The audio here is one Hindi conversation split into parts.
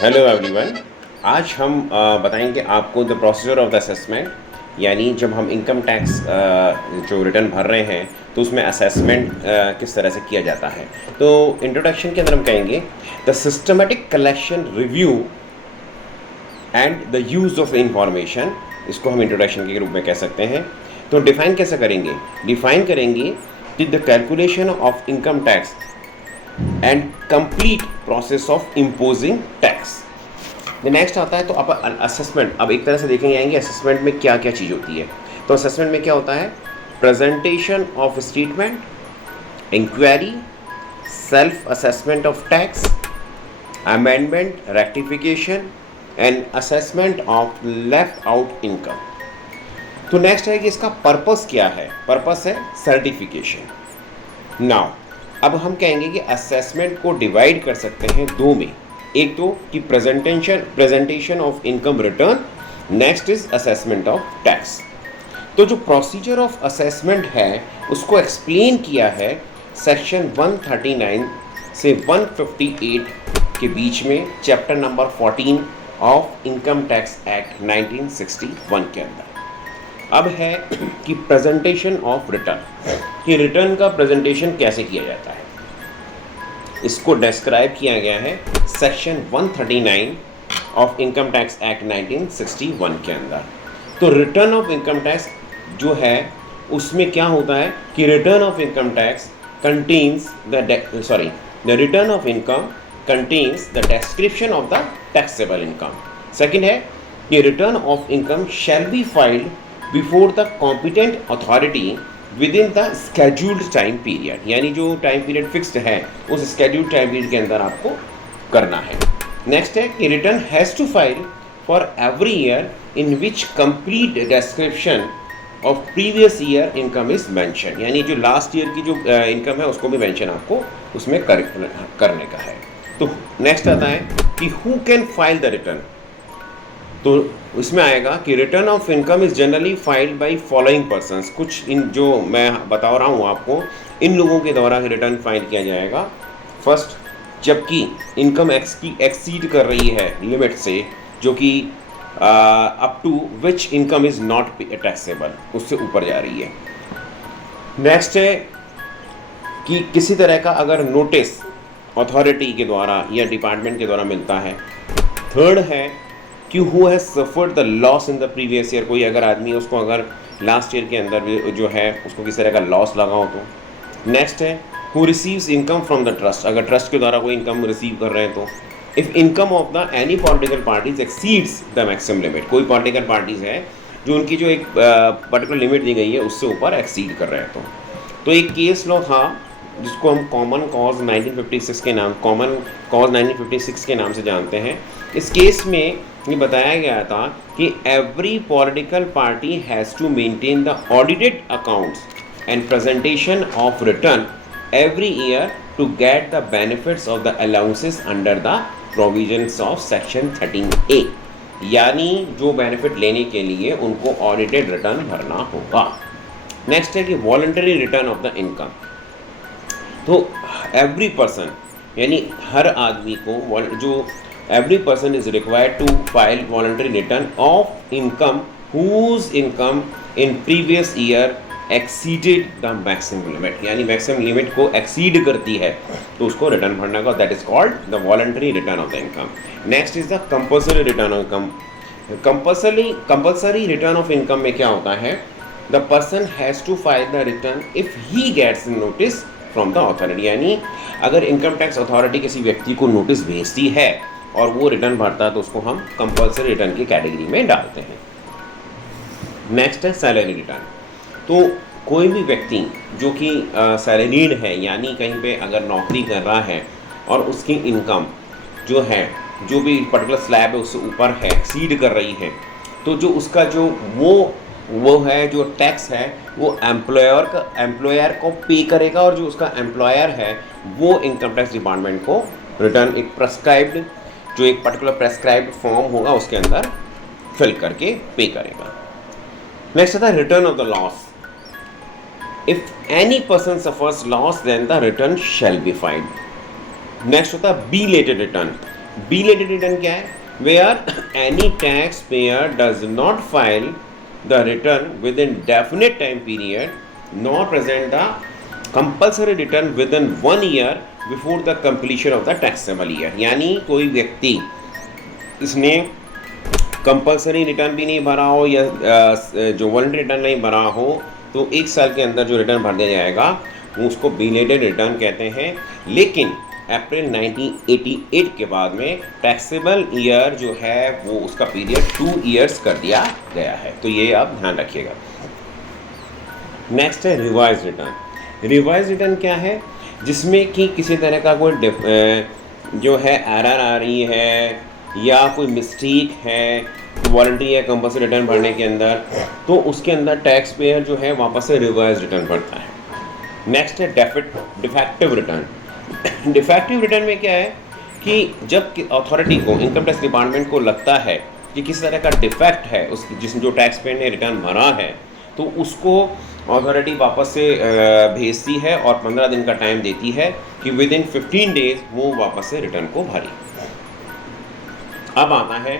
Hello everyone. आज हम बताएंगे आपको the procedure of the assessment, यानी जब हम इनकम टैक्स जो रिटर्न भर रहे हैं तो उसमें असेसमेंट किस तरह से किया जाता है। तो इंट्रोडक्शन के अंदर हम कहेंगे the systematic collection review and the use of information. इसको हम इंट्रोडक्शन के रूप में कह सकते हैं। तो डिफ़ाइन कैसे करेंगे? डिफ़ाइन करेंगे कि the calculation of income tax and complete process of imposing tax. Next आता है तो अब असेसमेंट। अब एक तरह से देखेंगे आएंगे असेसमेंट में क्या क्या चीज़ होती है। तो असेसमेंट में क्या होता है? Presentation of statement, inquiry, self assessment of tax, amendment, rectification and assessment of left out income. तो नेक्स्ट है कि इसका पर्पस क्या है? पर्पस है सर्टिफिकेशन। नाउ अब हम कहेंगे कि असेसमेंट को डिवाइड कर सकते हैं दो में। एक तो कि presentation of income return, next is assessment of tax. तो जो प्रोसीजर ऑफ असेसमेंट है उसको एक्सप्लेन किया है सेक्शन 139 से 158 के बीच में, chapter number 14 of income tax act 1961 के अंदर। अब है कि प्रेजेंटेशन ऑफ रिटर्न, कि रिटर्न का प्रेजेंटेशन कैसे किया जाता है, इसको डिस्क्राइब किया गया है section 139 of income tax act 1961 के अंदर। तो रिटर्न ऑफ इनकम टैक्स जो है उसमें क्या होता है कि return of income tax contains the return of income contains the description of the taxable income. Second है कि return of income shall be filed before the competent authority with in the scheduled time period, यानी जो टाइम पीरियड फिक्स्ड है उस स्केड्यूल्ड टाइम पीरियड के अंदर आपको करना है। नेक्स्ट है कि return has to file for every year in which complete description of previous year income is mention, यानी जो लास्ट ईयर की जो इनकम है उसको भी मेंशन आपको उसमें करने का है। तो नेक्स्ट आता है कि who can file the return. तो इसमें आएगा कि return of income is generally filed by following persons. कुछ इन जो मैं बता रहा हूँ आपको, इन लोगों के द्वारा रिटर्न फाइल किया जाएगा। फर्स्ट, जबकि इनकम एक्सीड कर रही है लिमिट से, जो कि up to which income is not taxable, उससे ऊपर जा रही है। नेक्स्ट है कि किसी तरह का अगर नोटिस अथॉरिटी के द्वारा या डिपार्टमेंट के द्वारा मिलता है। थर्ड है कि who has suffered the loss in the previous year, कोई अगर आदमी है उसको अगर लास्ट ईयर के अंदर जो है उसको किसी तरह का लॉस लगा हो तो। नेक्स्ट है who receives income from the trust, अगर ट्रस्ट के द्वारा कोई इनकम रिसीव कर रहे हैं तो। If income of the any political parties exceeds the maximum limit, कोई पॉलिटिकल पार्टीज है जो उनकी जो एक पर्टिकुलर लिमिट दी गई है उससे ऊपर एक्सीड कर रहे हैं तो एक केस लॉ था जिसको हम कॉमन कॉज 1956 के नाम से जानते हैं। इस केस में ये बताया गया था कि every political party has to maintain the audited accounts and presentation of return every year to get the benefits of the allowances under the provisions of section 13A, यानी जो बेनिफिट लेने के लिए उनको ऑडिटेड रिटर्न भरना होगा। नेक्स्ट है कि voluntary return of the income. तो एवरी पर्सन, यानी हर आदमी को, जो every person is required to file voluntary return of income whose income in previous year exceeded the maximum limit, यानी maximum limit को exceed करती है तो उसको रिटर्न भरना का, that is called the voluntary return of the income. Next is the compulsory return of income. Compulsory return of income में क्या होता है? The person has to file the return if he gets notice from the authority, यानी अगर इनकम टैक्स अथॉरिटी किसी व्यक्ति को नोटिस भेजती है और वो रिटर्न भरता है तो उसको हम कंपल्सरी रिटर्न की कैटेगरी में डालते हैं। नेक्स्ट है सैलरी रिटर्न। तो कोई भी व्यक्ति जो कि सैलरीड है, यानी कहीं पे अगर नौकरी कर रहा है और उसकी इनकम जो है, जो भी पर्टिकुलर स्लैब है उससे ऊपर है, एक्सीड कर रही है, तो जो उसका जो वो है जो टैक्स है वो एम्प्लॉयर को पे करेगा, और जो उसका एम्प्लॉयर है वो इनकम टैक्स डिपार्टमेंट को रिटर्न एक प्रेस्क्राइब्ड, जो एक पर्टिकुलर प्रेस्क्राइब्ड फॉर्म होगा उसके अंदर फिल करके पे करेगा। नेक्स्ट आता है return of the loss. If any person suffers loss then the return shall be filed. Next होता है बिलेटेड रिटर्न। बिलेटेड रिटर्न क्या है? Where any taxpayer does not file the return within definite time period not present the compulsory return within 1 year before the completion of the taxable year. यानी कोई व्यक्ति इसने कंपल्सरी रिटर्न भी नहीं भरा हो या जो वॉलंटरी रिटर्न नहीं भरा हो, तो 1 साल के अंदर जो रिटर्न भर दिया जाएगा वो उसको बिलेटेड रिटर्न कहते हैं। लेकिन अप्रैल 1988 के बाद में टैक्सेबल ईयर जो है वो उसका पीरियड 2 इयर्स कर दिया गया है। तो ये आप ध्यान रखिएगा। नेक्स्ट है रिवाइज रिटर्न। रिवाइज रिटर्न क्या है? जिसमें कि किसी तरह का कोई जो है एरर आ रही है या कोई मिस्टेक है वॉलंटरी या कंपल्सरी रिटर्न भरने के अंदर, तो उसके अंदर टैक्स पेयर जो है वापस से रिवाइज रिटर्न भरता है। नेक्स्ट है डिफेक्टिव रिटर्न। डिफेक्टिव रिटर्न में क्या है कि जब अथॉरिटी को, इनकम टैक्स डिपार्टमेंट को लगता है कि किसी तरह का डिफेक्ट है उस जो टैक्स पेयर ने रिटर्न भरा है, तो उसको अथॉरिटी वापस से भेजती है और 15 दिन का टाइम देती है कि विद इन 15 डेज वो वापस से रिटर्न को भरे। अब आता है,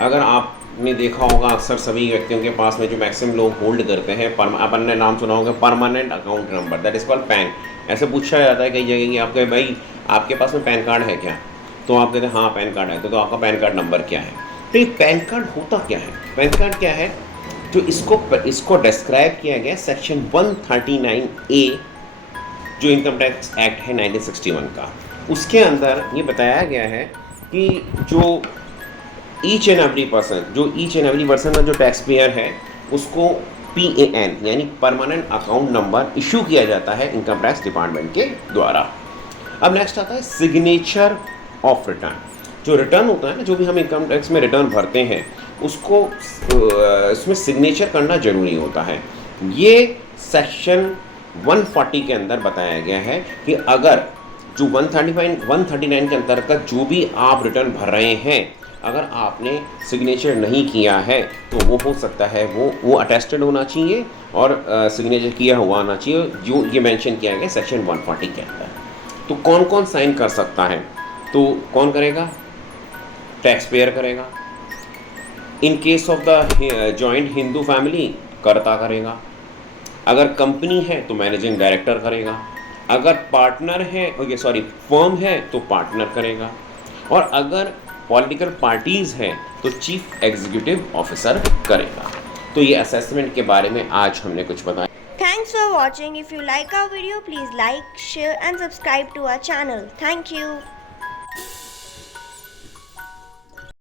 अगर आपने देखा होगा अक्सर सभी व्यक्तियों के पास में जो मैक्सिमम लोग होल्ड करते हैं, अपन ने नाम सुना होगा permanent account number, that is called pan. ऐसे पूछा जाता है कई जगह कि आपके भाई आपके पास में पैन कार्ड है क्या? तो आप कहते हैं हाँ पैन कार्ड है। तो आपका पैन कार्ड नंबर क्या है? तो ये पैन कार्ड होता क्या है? पैन कार्ड क्या है? तो इसको डिस्क्राइब किया गया सेक्शन 139A जो इनकम टैक्स एक्ट है 1961 का। उसके अंदर ये बताया गया है कि जो ईच एंड एवरी पर्सन जो टैक्स पेयर है उसको PAN यानी परमानेंट अकाउंट नंबर इशू किया जाता है इनकम टैक्स डिपार्टमेंट के द्वारा। अब नेक्स्ट आता है सिग्नेचर ऑफ रिटर्न। जो रिटर्न होता है ना, जो भी हम इनकम टैक्स में रिटर्न भरते हैं उसको इसमें सिग्नेचर करना जरूरी होता है। ये सेक्शन 140 के अंदर बताया गया है कि अगर जो 139 के अंतर्गत जो भी आप रिटर्न भर रहे हैं, अगर आपने सिग्नेचर नहीं किया है तो वो हो सकता है वो अटेस्टेड होना चाहिए और सिग्नेचर किया हुआ होना चाहिए, जो ये मेंशन किया गया सेक्शन 140 के अंदर। तो कौन कौन साइन कर सकता है? तो कौन करेगा? टैक्स पेयर करेगा। In case of the joint Hindu family कर्ता करेगा। अगर कंपनी है तो मैनेजिंग डायरेक्टर करेगा। अगर पार्टनर है फर्म है तो पार्टनर करेगा। और अगर पॉलिटिकल पार्टीज़ हैं तो चीफ एग्जीक्यूटिव ऑफिसर करेगा। तो ये असेसमेंट के बारे में आज हमने कुछ बताया। Thanks for watching. If you like our video, please like, share and subscribe to our channel. Thank you.